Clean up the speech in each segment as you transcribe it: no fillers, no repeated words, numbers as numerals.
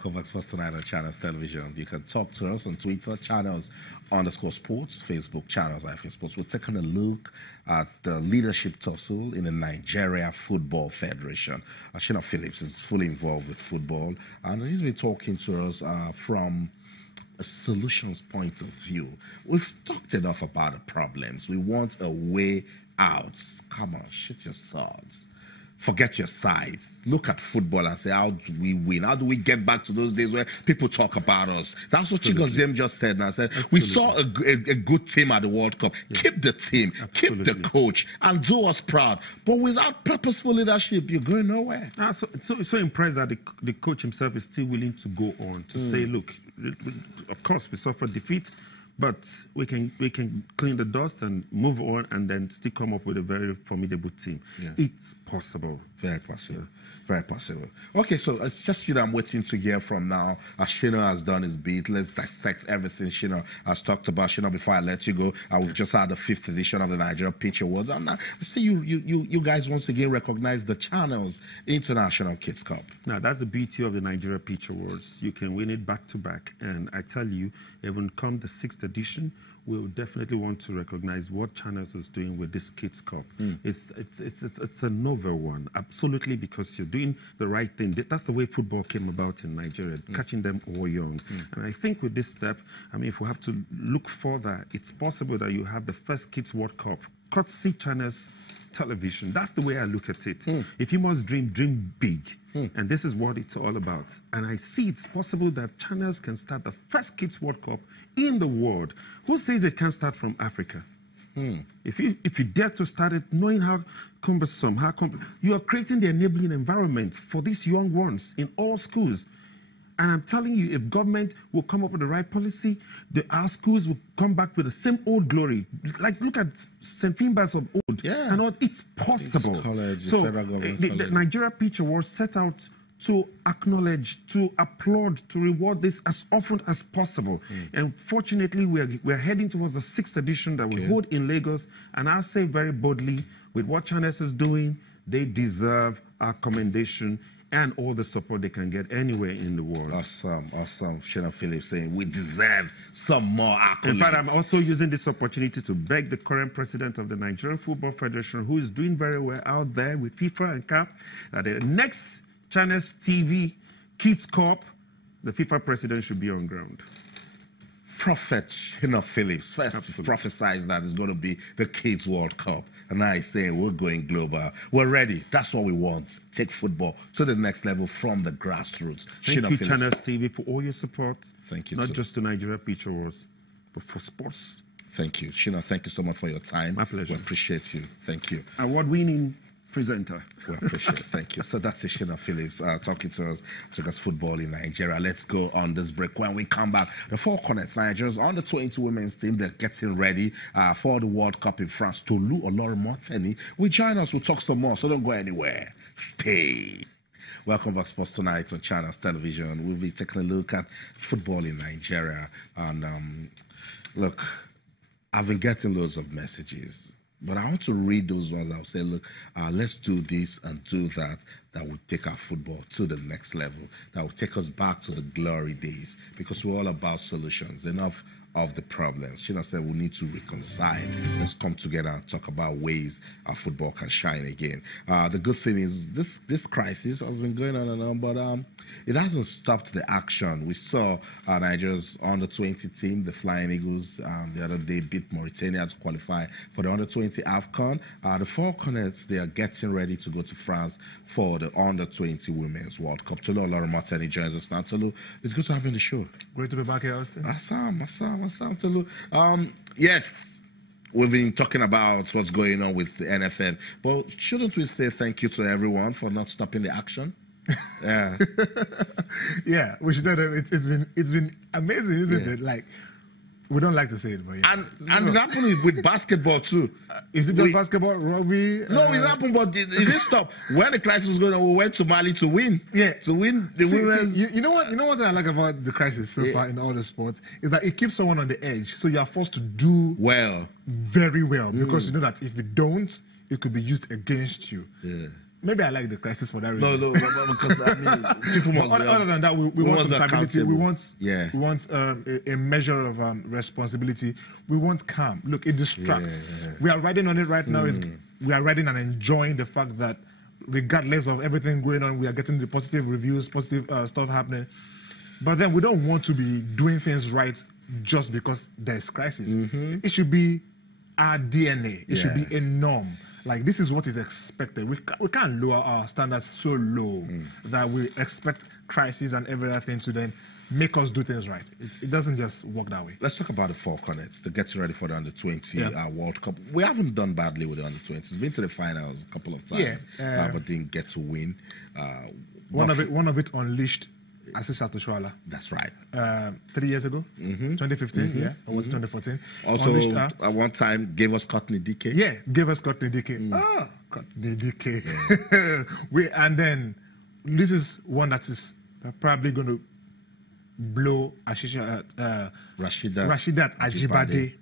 Welcome back to Sports Tonight on Channels Television. You can talk to us on Twitter, channels_sports, Facebook, channels Sports. We're taking a look at the leadership tussle in the Nigeria Football Federation. Shina Phillips is fully involved with football, and he's been talking to us from a solutions point of view. We've talked enough about the problems. We want a way out. Come on, shoot your swords. Forget your sides. Look at football and say, how do we win? How do we get back to those days where people talk about us? That's what Chigoziem just said. And I said, we saw a good team at the World Cup. Yeah. Keep the team, keep the coach, and do us proud. But without purposeful leadership, you're going nowhere. So impressed that the coach himself is still willing to go on to say, look, of course we suffered defeat, but we can clean the dust and move on and then still come up with a very formidable team. Yeah. It's possible. Very possible. Yeah. Very possible. Okay, so it's just I'm waiting to hear from now. As Shino has done his beat, let's dissect everything Shino has talked about. Shino, before I let you go, we've just had the 5th edition of the Nigeria Pitch Awards. And now, see, you guys once again recognize the Channels International Kids Cup. Now, that's the beauty of the Nigeria Pitch Awards. You can win it back to back. And I tell you, even come the 6th edition, we'll definitely want to recognize what Channels is doing with this Kids Cup. It's a novel one, absolutely, because you're doing the right thing. That's the way football came about in Nigeria, catching them all young. And I think with this step, I mean, if we have to look further, it's possible that you have the first Kids World Cup, courtesy Channels Television. That's the way I look at it. If you must dream, dream big. And this is what it's all about. And I see it's possible that Channels can start the first Kids World Cup in the world. Who says it can't start from Africa? If you dare to start it, knowing how cumbersome, you are creating the enabling environment for these young ones in all schools. And I'm telling you, if government will come up with the right policy, our schools will come back with the same old glory. Like, look at St. Finbar's of old. Yeah. And it's possible. It's college, so the Nigeria Pitch Awards set out to acknowledge, to applaud, to reward this as often as possible. And fortunately, we're heading towards the 6th edition that we hold in Lagos. And I'll say very boldly, with what Channels is doing, they deserve our commendation and all the support they can get anywhere in the world. Awesome. Shina Phillips saying we deserve some more accolades. In fact, I'm also using this opportunity to beg the current president of the Nigerian Football Federation, who is doing very well out there with FIFA and CAF, that the next Channels TV Kids Cup, the FIFA president should be on ground. Prophet Shina Phillips first prophesied that it's going to be the Kids World Cup. And now he's saying we're going global. We're ready. That's what we want. Take football to the next level from the grassroots. Thank you, Channels TV, for all your support. Thank you. Not just the Nigeria Pitch Awards, but for sports. Thank you. Shina, thank you so much for your time. My pleasure. We appreciate you. Thank you. Award-winning presenter. We appreciate it. Thank you. So that's Shina Phillips talking to us about football in Nigeria. Let's go on this break. When we come back, the Falconets, Nigeria's under 20 women's team, they're getting ready for the World Cup in France. Tolu Olorunmoteni will join us. We'll talk some more, so don't go anywhere. Stay. Welcome back to Sports Tonight on Channels Television. We'll be taking a look at football in Nigeria. And look, I've been getting loads of messages. But I want to read those ones. I'll say, look, let's do this and do that. That will take our football to the next level. That will take us back to the glory days. Because we're all about solutions. Enough of the problems. Shina said we need to reconcile. Let's come together and talk about ways our football can shine again. The good thing is this crisis has been going on, but it hasn't stopped the action. We saw Nigeria's under-20 team, the Flying Eagles, the other day beat Mauritania to qualify for the under-20 AFCON. The Falconets, they are getting ready to go to France for the under-20 Women's World Cup. Tolu Olorunmoteni joins us now. Tolu, it's good to have you on the show. Great to be back here, Austin. Awesome, Tolu. Yes, we've been talking about what's going on with the NFL, but shouldn't we say thank you to everyone for not stopping the action? Yeah. Yeah, we should tell them it's been amazing, isn't it? Like, we don't like to say it, but yeah. And it happened with basketball too. Is it just basketball, rugby? No, it happened, but it didn't stop. When the crisis was going on, we went to Mali to win. Yeah, to win the women's. You know what I like about the crisis so far in all the sports is that it keeps someone on the edge, so you are forced to do well, very well, because you know that if you don't, it could be used against you. Yeah. maybe I like the crisis for that reason. No, because I mean, people must Other than that, we want some stability. We want a measure of responsibility. We want calm. Look, it distracts. Yeah. We are riding on it right now. We are riding and enjoying the fact that regardless of everything going on, we are getting the positive reviews, positive stuff happening. But then we don't want to be doing things right just because there's crisis. It should be our DNA. It should be a norm. Like, this is what is expected. We can't lower our standards so low that we expect crisis and everything to then make us do things right. It doesn't just work that way. Let's talk about the Falconets to get ready for the Under-20 World Cup. We haven't done badly with the Under-20s. Been to the finals a couple of times, but didn't get to win. One of it unleashed Asisa Toshwala. That's right. 3 years ago, 2015, or was it 2014? Also, at one time, gave us Courtney DK. Yeah, gave us Courtney DK. Courtney DK. Yeah. And then, this is one that is probably going to blow Rashidat Ajibade,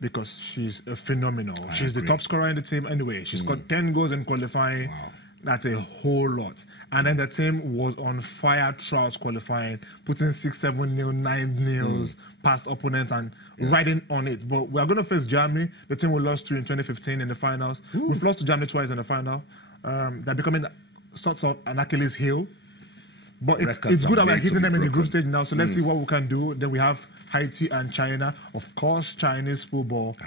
because she's a phenomenal. She's the top scorer in the team anyway. She's got 10 goals in qualifying. Wow. That's a whole lot. And then the team was on fire throughout qualifying, putting 6-7-0, 9-0 past opponents and riding on it. But we are going to face Germany. The team we lost to in 2015 in the finals. We've lost to Germany twice in the final. They're becoming sort of an Achilles heel. But it's good that we're hitting them in the group stage now. So let's see what we can do. Then we have Haiti and China. Of course, Chinese football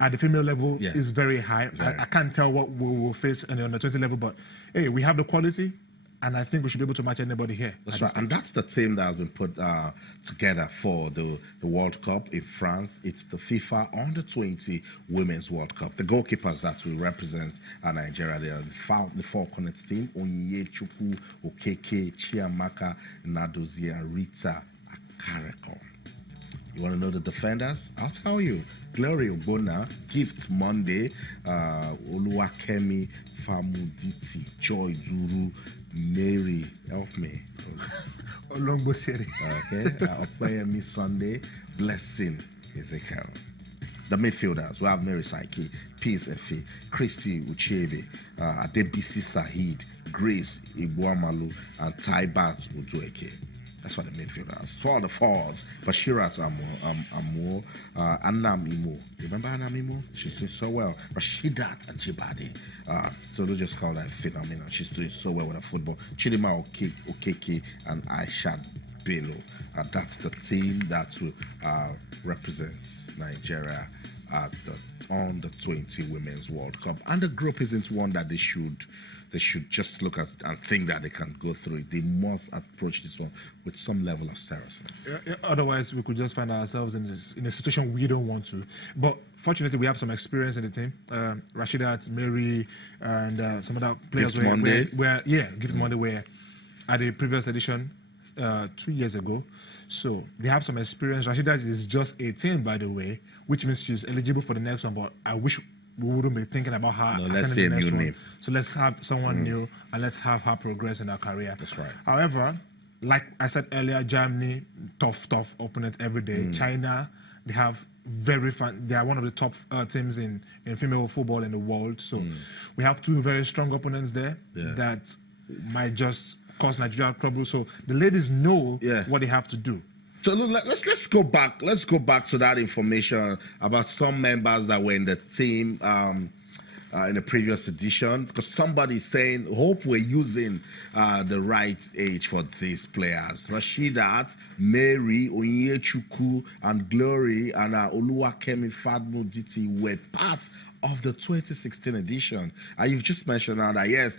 at the female level is very high. I can't tell what we will face on the Under-20 level, but hey, we have the quality, and I think we should be able to match anybody here. That's right, and that's the team that has been put together for the World Cup in France. It's the FIFA Under-20 Women's World Cup. The goalkeepers that will represent Nigeria, they are the Falconets team: Onyechukwu, Okeke, Chiamaka, Nadozie, and Rita Akareko. You want to know the defenders? I'll tell you. Glory Ogbonna, Gift Monday, Oluwakemi Famuditi, Joy Zuru, Mary, help me. Olongbo Seri. Okay, Opeyemi Sunday, Blessing Ezekiel. The midfielders, we have Mary Saiki, Peace Efe, Christy Uchebe, Adebisi Sahid, Grace Ibuamalu, and Taibat Udueke. That's what the midfielders. For the forwards, Bashirat Amor, Annam Imo. Remember Annam Imo? She's doing so well. Rashidat Ajibade. So they just call that phenomenal. She's doing so well with her football. Chidima Okeke and Aisha Bello. That's the team that represents Nigeria at the Under-20 Women's World Cup. And the group isn't one that they should just look at and think that they can go through it. They must approach this one with some level of seriousness. Otherwise, we could just find ourselves in a situation we don't want to. But fortunately, we have some experience in the team. Rashidat, Mary, and some other players. Gift Monday. Gift Monday were at the previous edition 2 years ago. So they have some experience. Rashidat is just 18, by the way, which means she's eligible for the next one. But I wish we wouldn't be thinking about her. No, let's say a new name. So let's have someone new and let's have her progress in her career. That's right. However, like I said earlier, Germany, tough opponent every day. China, they have they are one of the top teams in female football in the world. So we have two very strong opponents there that might just cause Nigeria trouble. So the ladies know what they have to do. So look, let's go back. Let's go back to that information about some members that were in the team in the previous edition, because somebody's saying, hope we're using the right age for these players. Rashidat, Mary, Onyechukwu, and Glory, and Oluwakemi Fadmuditi were part of the 2016 edition. You've just mentioned now that, yes,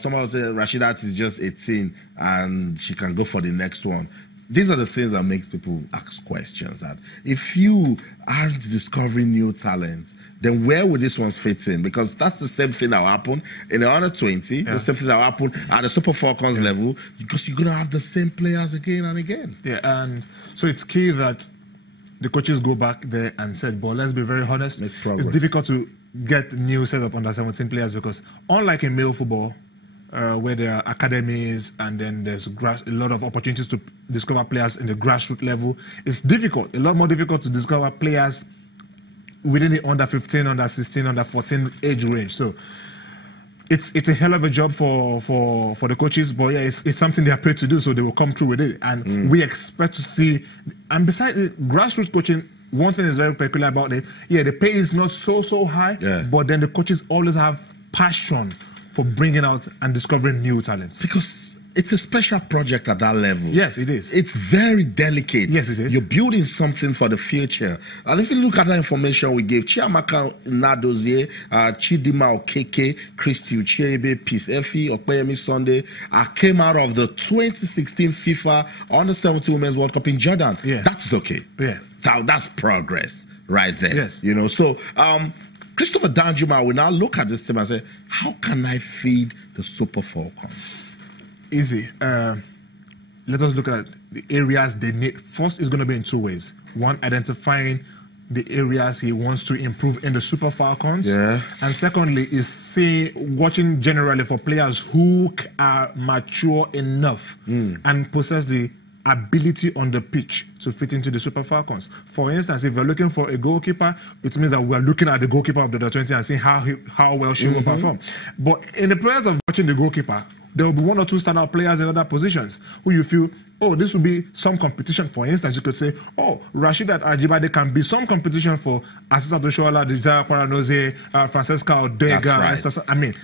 some of us say Rashidat is just 18 and she can go for the next one. These are the things that make people ask questions. That if you aren't discovering new talents, then where would this one fit in? Because that's the same thing that will happen in the Under-20. The same thing that will happen at the Super Falcons level, because you're going to have the same players again and again. Yeah, and so it's key that the coaches go back there and said, but let's be very honest, it's difficult to get new set of under-17 players because unlike in male football, where there are academies and then there's a lot of opportunities to discover players in the grassroots level, it's difficult, a lot more difficult to discover players within the under 15, under 16, under 14 age range. So it's a hell of a job for the coaches, but yeah, it's something they are paid to do, so they will come through with it. And we expect to see. And besides grassroots coaching, one thing is very peculiar about it. Yeah, the pay is not so high, but then the coaches always have passion for bringing out and discovering new talents. Because it's a special project at that level. Yes, it is. It's very delicate. Yes, it is. You're building something for the future. And if you look at the information we gave, Chiamaka Nadozie, Chidima Okeke, Christy Uchebe, Peace Effie, Okpeyemi Sunday, came out of the 2016 FIFA Under-17 Women's World Cup in Jordan. Yeah. That's okay. Yeah. That's progress right there. Yes. You know, so Christopher Danjuma will now look at this team and say, how can I feed the Super Falcons? Easy. Let us look at the areas they need. First is going to be in two ways. One, identifying the areas he wants to improve in the Super Falcons. Yeah. And secondly, is watching generally for players who are mature enough and possess the ability on the pitch to fit into the Super Falcons. For instance, if we're looking for a goalkeeper, it means that we're looking at the goalkeeper of the 20 and seeing how well she will perform. But in the players of watching the goalkeeper, there will be one or two standout players in other positions who you feel, oh, this will be some competition. For instance, you could say, oh, Rashidat Ajibade can be some competition for Asisa Doshola, Dijaya Paranoze, Francesca Odega. Right. I mean,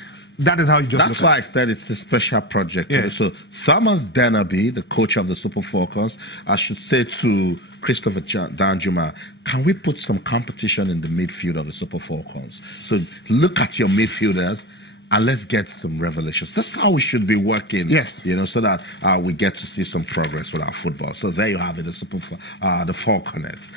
that is how you just That's why I said it's a special project. Yeah. So Thomas Denaby, the coach of the Super Falcons, I should say to Christopher Danjuma, can we put some competition in the midfield of the Super Falcons? So look at your midfielders and let's get some revelations. That's how we should be working. Yes. You know, so that we get to see some progress with our football. So there you have it, the Falconets.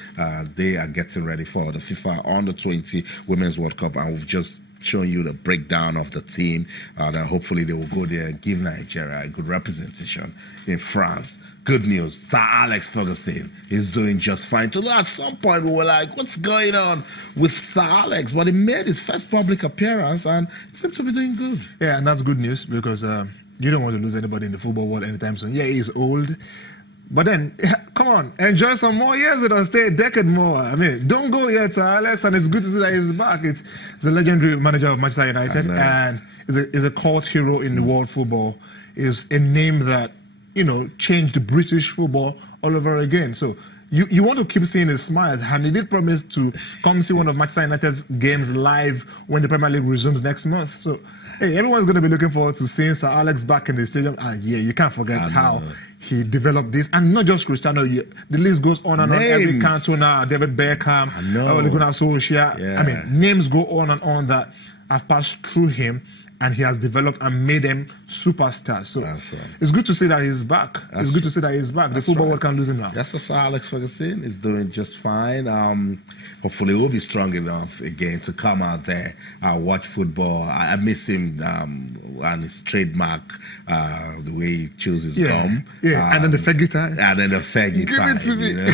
They are getting ready for the FIFA Under-20 Women's World Cup, and we've just shown you the breakdown of the team. Then hopefully they will go there and give Nigeria a good representation in France. Good news, Sir Alex Ferguson is doing just fine. To at some point we were like, what's going on with Sir Alex? But he made his first public appearance and he seems to be doing good. Yeah, and that's good news because you don't want to lose anybody in the football world anytime soon. Yeah, he's old. But then, come on, enjoy some more years with us, stay a decade more. I mean, don't go yet, Alex, and it's good to see that he's back. It's a legendary manager of Manchester United, and is a cult hero in the world football. Is a name that, you know, changed British football all over again. So you want to keep seeing his smiles, and he did promise to come see one of Manchester United's games live when the Premier League resumes next month. So, hey, everyone's going to be looking forward to seeing Sir Alex back in the stadium. And yeah, you can't forget how he developed this. And not just Cristiano, the list goes on and on. Every Cantona, David Beckham, Ole Gunnar Solskjaer. Yeah. I mean, names go on and on that have passed through him, and he has developed and made them superstars. So it's good to see that he's back. It's good to see that he's back. The football world can't lose him now. That's what Sir Alex Ferguson is doing just fine. Hopefully we'll be strong enough again to come out there, watch football. I miss him and his trademark, the way he chews his gum. Yeah, and then the Fergie time. And then the Fergie time. Give it to me. You know?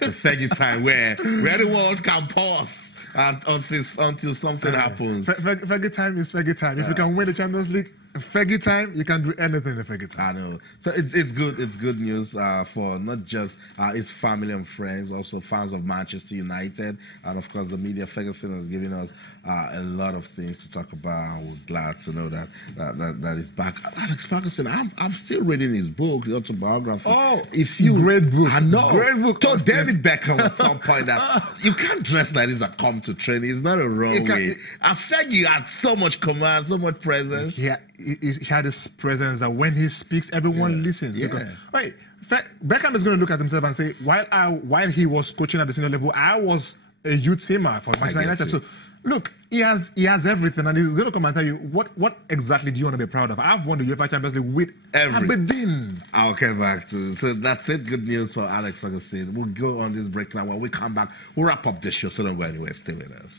The Fergie time where the world can pause. And until something happens. Fergie time is Fergie time. If you can win the Champions League, Fergie time, you can do anything in Fergie time. I know. So it's good. It's good news for not just his family and friends, also fans of Manchester United, and of course the media. Ferguson has given us a lot of things to talk about. We're glad to know that he's back. Alex Ferguson, I'm still reading his book, the autobiography. Oh, great book. I know. Great book. Told David Beckham at some point that you can't dress like this and come to training. It's not a wrong way. I felt you had so much command, so much presence. Yeah, he had this presence that when he speaks, everyone listens. Because, right, Beckham is going to look at himself and say, while he was coaching at the senior level, I was a youth teamer for Manchester United. So, look, he has everything, and he's going to come and tell you what exactly do you want to be proud of. I've won the UEFA Champions League with Aberdeen. I'll come back to. So that's it. Good news for Alex Ferguson. We'll go on this break now. When we come back, we'll wrap up this show. So don't go anywhere. Stay with us.